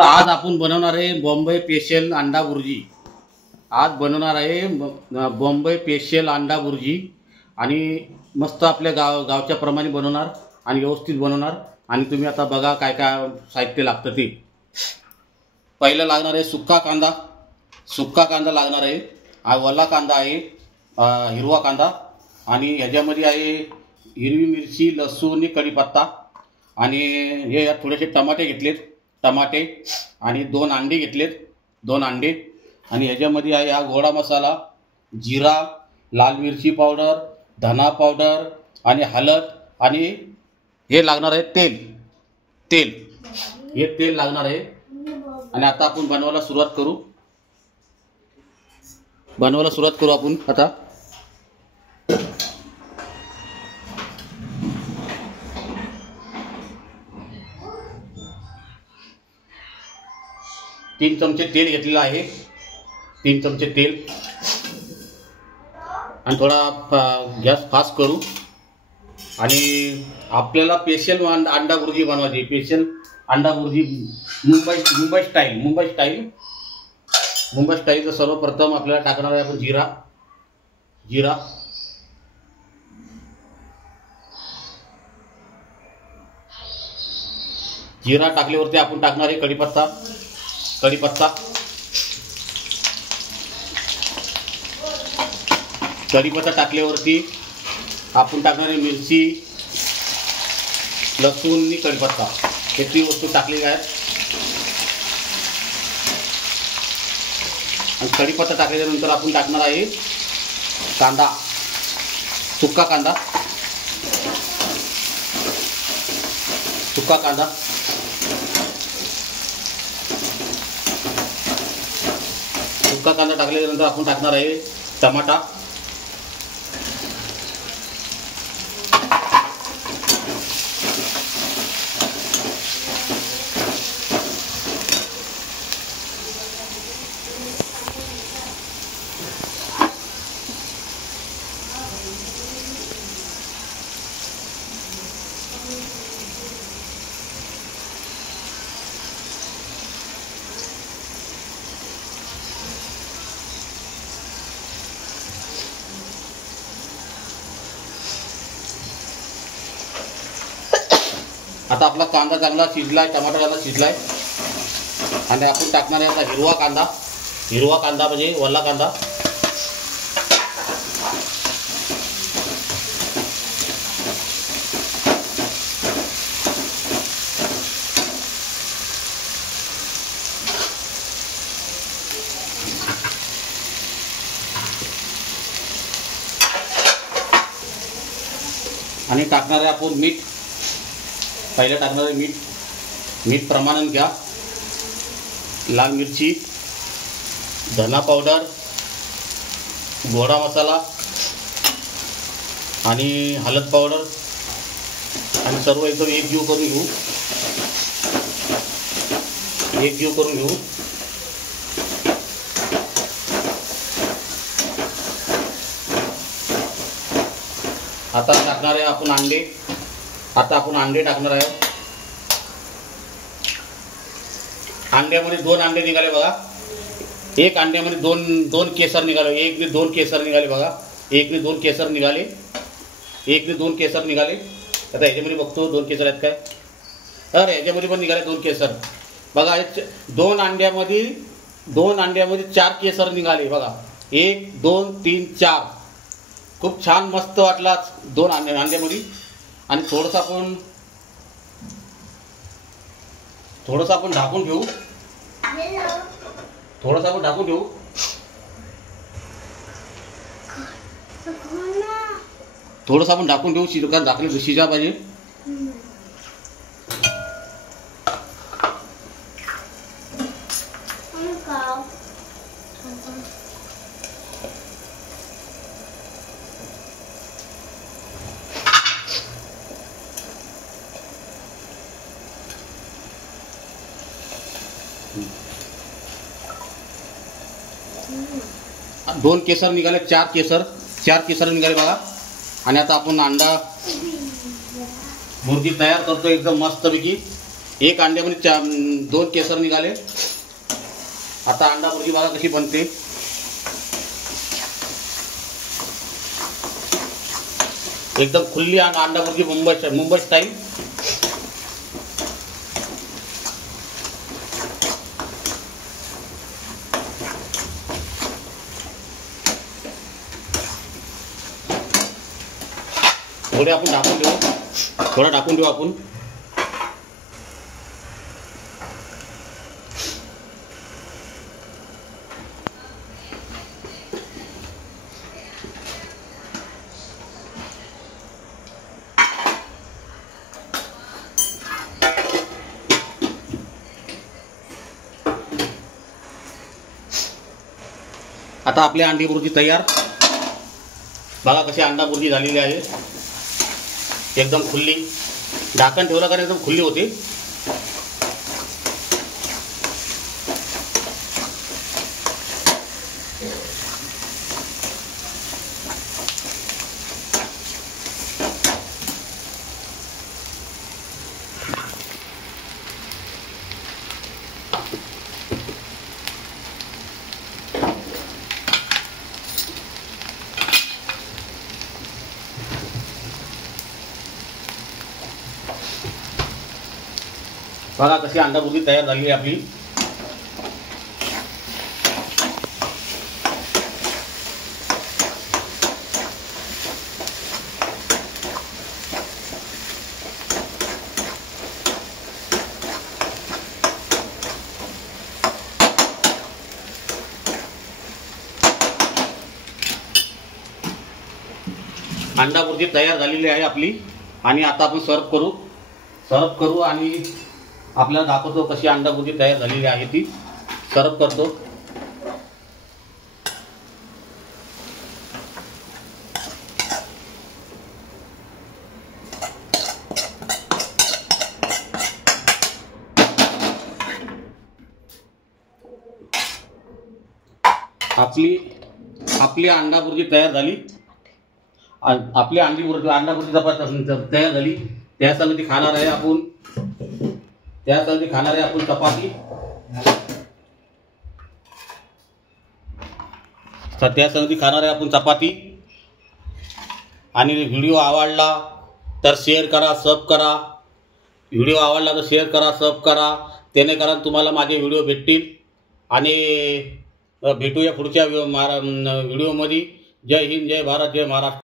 आज आपण बनवणार आहे बॉम्बे स्पेशल अंडा बुर्जी। आज बनवणार आहे बॉम्बे स्पेशल अंडा बुर्जी आणि मस्त आपल्या गावच्या प्रमाणे बनवणार आणि व्यवस्थित बनवणार। आणि तुम्ही आता बघा काय काय साहित्य लागतं ते। पहिलं लागणार आहे सुक्का कांदा लागणार आहे। हा वल्ला कांदा आहे, हिरवा कांदा, आणि ह्याच्यामध्ये आहे हिरवी मिरची, लसूण, कढीपत्ता, आणि हे थोडेसे टमाटे घेतलेत, टमाटे, आणि 2 अंडे घेतलेत, 2 अंडे, आणि ह्याच्यामध्ये आहे हा गोडा मसाला, जिरा, लाल मिरची पावडर, धना पावडर, आणि हळद, आणि हे लागणार आहे तेल हे तेल लागणार आहे। आणि आता आपण बनवायला सुरुवात करू आपण आता। तीन चमचे तेल घेतलेलं आहे, 3 चमचे तेल, आणि थोडा गॅस फास्ट करू। आणि आपल्याला स्पेशल अंडा बुर्जी बनवायची, स्पेशल अंडा बुर्जी मुंबई स्टाईल। तर सर्वप्रथम आपल्याला टाकणार आहे आपण जिरा टाकल्यावरती आपण टाकणार आहे कढीपत्ता टाकल्यावरती आपण टाकणार आहे मिरची, लसूण आणि कढीपत्ता, हे 3 वस्तू टाकलेल्या आहेत। आणि कढीपत्ता टाकल्यानंतर आपण टाकणार आहे कांदा, सुक्का कांदा टाकल्यानंतर आपण टाकणार आहे टमाटा, आता आपला कांदा चांगला शिजलाय, टमाटर चांगला शिजलाय, आणि आपण टाकणार आहे आता हिरवा कांदा म्हणजे वल्ला कांदा। आणि टाकणार आहे आपण मीठ। पहिले टाकणार आहे मीठ प्रमाणात घ्या। लाल मिरची, धना पावडर, गोडा मसाला, आणि हळद पावडर, आणि सर्व एकदम एकजीव करून घेऊ। आता टाकणार आहे आपण अंडे टाकणार आहे। अंड्यामध्ये 2 अंडे निघाले बघा, एक अंड्यामध्ये दोन केसर निघाले, एक ने 2 केसर निघाले बघा, एक ने 2 केसर निघाले। आता ह्याच्यामध्ये बघतो 2 केसर आहेत काय, अरे ह्याच्यामध्ये पण निघाले 2 केसर बघा। 2 अंड्यामध्ये 4 केसर निघाले बघा, 1 2 3 4। खूप छान मस्त वाटला 2 अंड्यामध्ये। आणि थोडंसं आपण ढाकून ठेवू, शिजका झाकली शिजा पाहिजे। दोन केसर निघाले, 4 केसर निघाले बघा। आणि आता आपण अंडा भुर्जी तयार करतो एकदम मस्तपैकी। एक अंड्यामध्ये 2 केसर निघाले। आता अंडा भुर्जी बघा कशी बनते। एकदम खुली अंडा भुर्जी मुंबई स्टाईल। थोडे आपण ढाकून देऊ, थोडा ढाकून देऊ आपण। आता आपली अंडी भुर्जी तयार। बघा कशी अंडा भुर्जी झालेली आहे, एकदम खुली। ढाकण ठेवलं का एकदम खुली होते। बघा कशी अंडा भुर्जी तयार झाली आहे आपली। अंडा भुर्जी तयार झालेली आहे आपली आणि आता आपण सर्व करू आणि आपल्याला दाखवतो कशी अंडा भुर्जी तयार झालेली आहे ती। सर्व करतो। आपली अंडा भुर्जी तयार झाली। आपली अंडा भुर्जी तयार झाली। त्यासाठी खाणार आहे आपण चपाती। त्यासाठी खाणार आहे आपण चपाती। आणि व्हिडिओ आवडला तर शेअर करा, सब करा। व्हिडिओ आवडला तर शेअर करा, सब करा। त्याने कारण तुम्हाला माझे व्हिडिओ भेटतील। आणि भेटूया पुढच्या व्हिडिओमध्ये। जय हिंद, जय भारत, जय महाराष्ट्र।